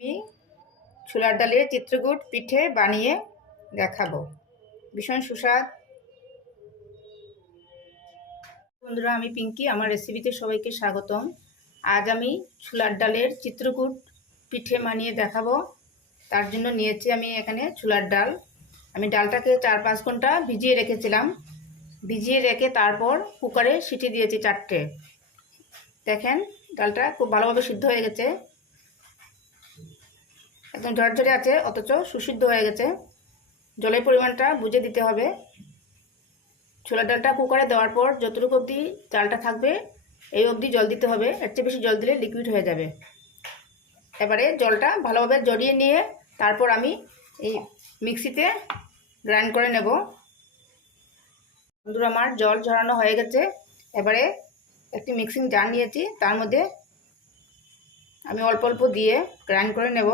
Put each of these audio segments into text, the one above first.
আমি ছোলার ডালের চিত্রকূট পিঠে বানিয়ে দেখাবো। ভীষণ সুস্বাদ। বন্ধুরা, আমি পিঙ্কি, আমার রেসিপিতে সবাইকে স্বাগতম। আজ আমি ছোলার ডালের চিত্রকূট পিঠে বানিয়ে দেখাবো। তার জন্য নিয়েছি আমি এখানে ছোলার ডাল। আমি ডালটাকে চার পাঁচ ঘণ্টা ভিজিয়ে রেখেছিলাম। ভিজিয়ে রেখে তারপর কুকারে সিটি দিয়েছি চারটে। দেখেন, ডালটা খুব ভালোভাবে সিদ্ধ হয়ে গেছে। একদম ঝরঝরে আছে, অথচ সুসিদ্ধ হয়ে গেছে। জলের পরিমাণটা বুঝে দিতে হবে। ছোলা ডালটা কুকারে দেওয়ার পর যতটুকু অবধি চালটা থাকবে, এই অবধি জল দিতে হবে। এর চেয়ে বেশি জল দিলে লিকুইড হয়ে যাবে। এবারে জলটা ভালোভাবে জড়িয়ে নিয়ে তারপর আমি এই মিক্সিতে গ্রাইন্ড করে নেব। বন্ধুরা, আমার জল ঝরানো হয়ে গেছে। এবারে একটি মিক্সিং জার নিয়েছি, তার মধ্যে আমি অল্প অল্প দিয়ে গ্রাইন্ড করে নেব।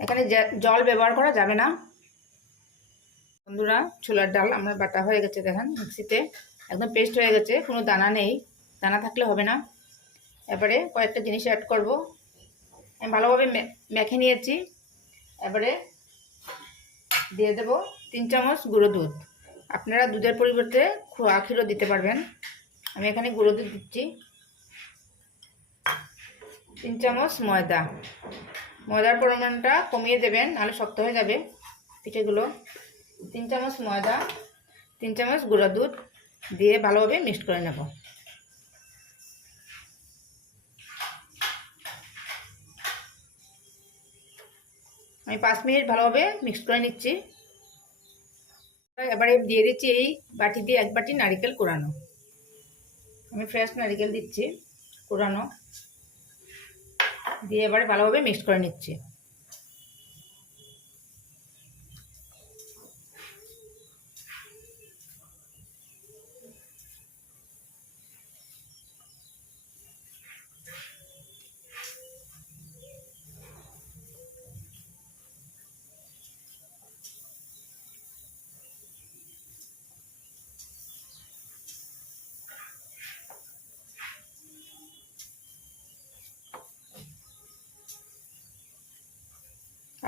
এখানে জল ব্যবহার করা যাবে না। বন্ধুরা, ছোলার ডাল আমার বাটা হয়ে গেছে, দেখেন, মিক্সিতে। একদম পেস্ট হয়ে গেছে, কোনো দানা নেই। দানা থাকলে হবে না। এবারে কয়েকটা জিনিস অ্যাড করব। আমি ভালোভাবে মেখে নিয়েছি। এবারে দিয়ে দেব তিন চামচ গুঁড়ো দুধ। আপনারা দুধের পরিবর্তে খোয়া ক্ষীরও দিতে পারবেন। আমি এখানে গুঁড়ো দুধ দিচ্ছি। তিন চামচ ময়দা। ময়দার পরিমাণটা কমিয়ে দেবেন, নাহলে শক্ত হয়ে যাবে পিঠেগুলো। তিন চামচ ময়দা, তিন চামচ গুঁড়ো দুধ দিয়ে ভালোভাবে মিক্সড করে নেব। আমি পাঁচ মিনিট ভালোভাবে মিক্স করে নিচ্ছি। এবারে দিয়ে দিচ্ছি এই বাটি দিয়ে এক বাটি নারিকেল কোরানো। আমি ফ্রেশ নারিকেল দিচ্ছি কোরানো। দিয়ে এবারে ভালোভাবে মিক্স করে নিচ্ছি।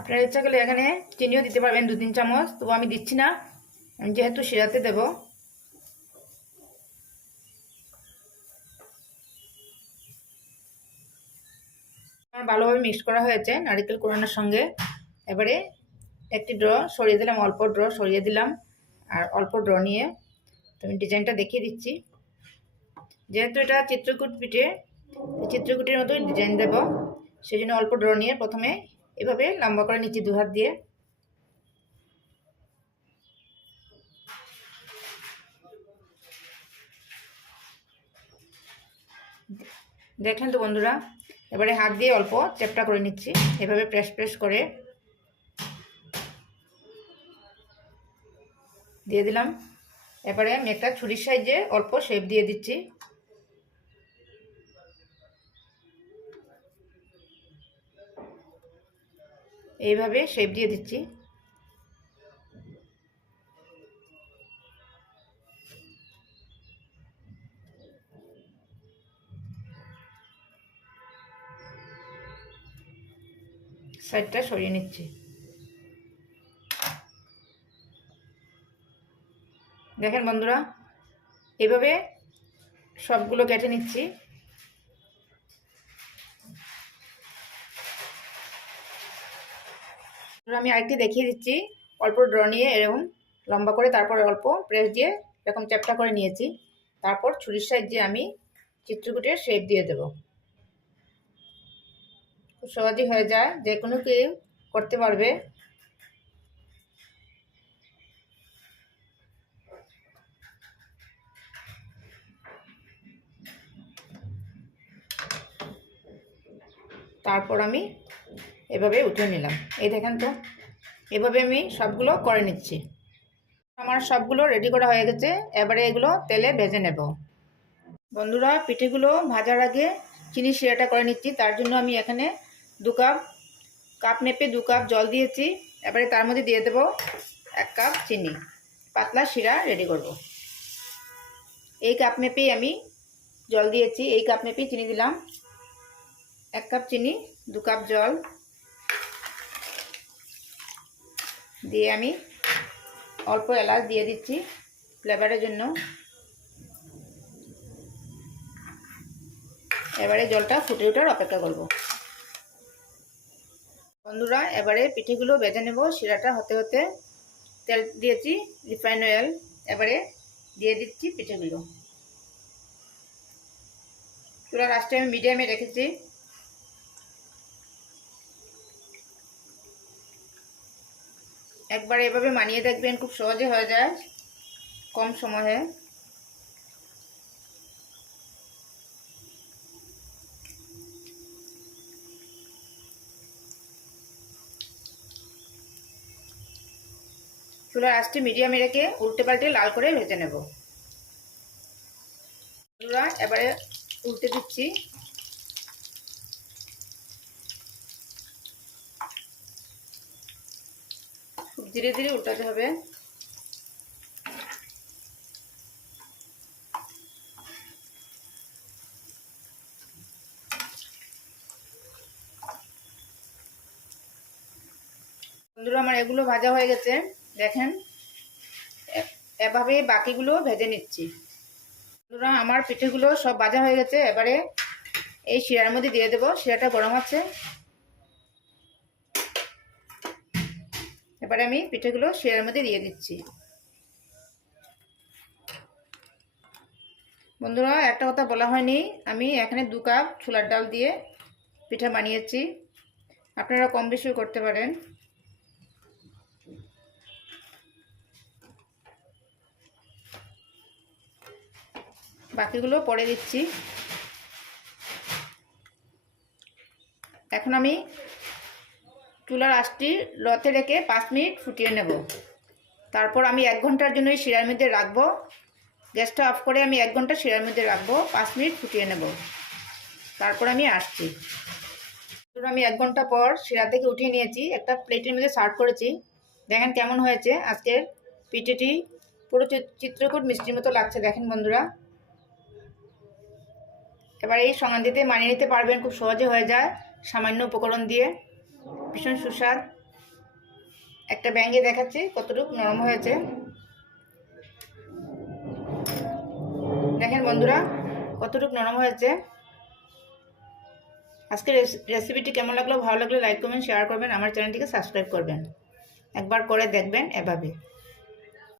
আপনার ইচ্ছা করলে এখানে চিনিও দিতে পারবেন দু তিন চামচ। তবু আমি দিচ্ছি না, আমি যেহেতু শিরাতে দেব। আমার ভালোভাবে মিক্স করা হয়েছে নারিকেল কোরানোর সঙ্গে। এবারে একটি ড্র সরিয়ে দিলাম, অল্প ড্র সরিয়ে দিলাম, আর অল্প ড্র নিয়ে তুমি ডিজাইনটা দেখিয়ে দিচ্ছি। যেহেতু এটা চিত্রকূট পিঠে চিত্রকূটের মতোই ডিজাইন দেব সেই জন্য অল্প ড্র নিয়ে প্রথমে এভাবে লম্বা করে নিচ্ছি দু হাত দিয়ে। দেখলেন তো বন্ধুরা, এবারে হাত দিয়ে অল্প চেপটা করে নিচ্ছি, এভাবে প্রেস প্রেস করে। দিয়ে দিলাম। এবারে আমি একটা ছুরির সাইজে অল্প শেপ দিয়ে দিচ্ছি। এইভাবে শেপ দিয়ে দিচ্ছি। সাইডটা সরিয়ে নিচ্ছি। দেখেন বন্ধুরা এভাবে সবগুলো কেটে নিচ্ছি। আমি আরেকটি দেখিয়ে দিচ্ছি। অল্প ড্র নিয়ে এরকম লম্বা করে তারপর অল্প প্রেস দিয়ে এরকম চ্যাপটা করে নিয়েছি। তারপর ছুরির সাহায্যে আমি চিত্রকুটের শেপ দিয়ে দেব। খুব সহজেই হয়ে যায়, যে কোনো কেউ করতে পারবে। তারপর আমি এভাবে উঠে নিলাম। এই দেখেন তো, এভাবে আমি সবগুলো করে নিচ্ছি। আমার সবগুলো রেডি করা হয়ে গেছে, এবারে এগুলো তেলে ভেজে নেব। বন্ধুরা, পিঠেগুলো ভাজার আগে চিনি শিরাটা করে নিচ্ছি। তার জন্য আমি এখানে দু কাপ কাপ মেপে দু কাপ জল দিয়েছি। এবারে তার মধ্যে দিয়ে দেবো এক কাপ চিনি। পাতলা শিরা রেডি করব। এই কাপ মেপেই আমি জল দিয়েছি। এই কাপ মেপেই চিনি দিলাম। এক কাপ চিনি, দু কাপ জল। দিয়ে আমি অল্প এলাচ দিয়ে দিচ্ছি ফ্লেভারের জন্য। এবারে জলটা ফুটে ওঠার অপেক্ষা করব। বন্ধুরা, এবারে পিঠেগুলো বেজে নেব, শিরাটা হতে হতে। তেল দিয়েছি রিফাইন অয়েল এবারে দিয়ে দিচ্ছি পিঠেগুলো। চুলার আঁচটা আমি মিডিয়ামে রেখেছি। একবার এভাবে মানিয়ে দেখবেন, খুব সহজে হয়ে যায়, কম সময়ে। চুলার আঁচটি মিডিয়ামে রেখে উল্টে পাল্টে লাল করে ভেজে নেব। এবারে উল্টে দিচ্ছি। ধীরে ধীরে উল্টাতে হবে। বন্ধুরা, আমার এগুলো ভাজা হয়ে গেছে। দেখেন এভাবে বাকিগুলো ভেজে নিচ্ছি। বন্ধুরা, আমার পিঠেগুলো সব ভাজা হয়ে গেছে। এবারে এই শিরার মধ্যে দিয়ে দেবো। শিরাটা গরম আছে। এবারে আমি পিঠেগুলো শিরার মধ্যে দিয়ে দিচ্ছি। বন্ধুরা, একটা কথা বলা হয়নি। আমি এখানে দু কাপ ছোলার ডাল দিয়ে পিঠা বানিয়েছি। আপনারা কম বেশি করতে পারেন। বাকিগুলো পরে দিচ্ছি। এখন আমি চুলার আঁচটি লতে রেখে পাঁচ মিনিট ফুটিয়ে নেব। তারপর আমি এক ঘণ্টার জন্য এই শিরার মধ্যে রাখব। গ্যাসটা অফ করে আমি এক ঘণ্টা শিরার মধ্যে রাখব, পাঁচ মিনিট ফুটিয়ে নেব। তারপর আমি আসছি। আমি এক ঘণ্টা পর শিরা থেকে উঠিয়ে নিয়েছি, একটা প্লেটের মধ্যে সার্ভ করেছি। দেখেন কেমন হয়েছে, আজকের পিঠেটি পুরো চিত্রকূট মিষ্টির মতো লাগছে, দেখেন বন্ধুরা। এবার এই সংক্রান্তিতে মানিয়ে নিতে পারবেন, খুব সহজে হয়ে যায় সামান্য উপকরণ দিয়ে। ভীষণ সুস্বাদ। একটা ব্যাঙ্গে দেখাচ্ছি কতটুকু নরম হয়েছে। দেখেন বন্ধুরা, কতটুকু নরম হয়েছে। আজকে রেসিপিটি কেমন লাগল, ভালো লাগলে লাইক করবেন শেয়ার করবেন, আমার চ্যানেলটিকে সাবস্ক্রাইব করবেন। একবার করে দেখবেন এভাবে।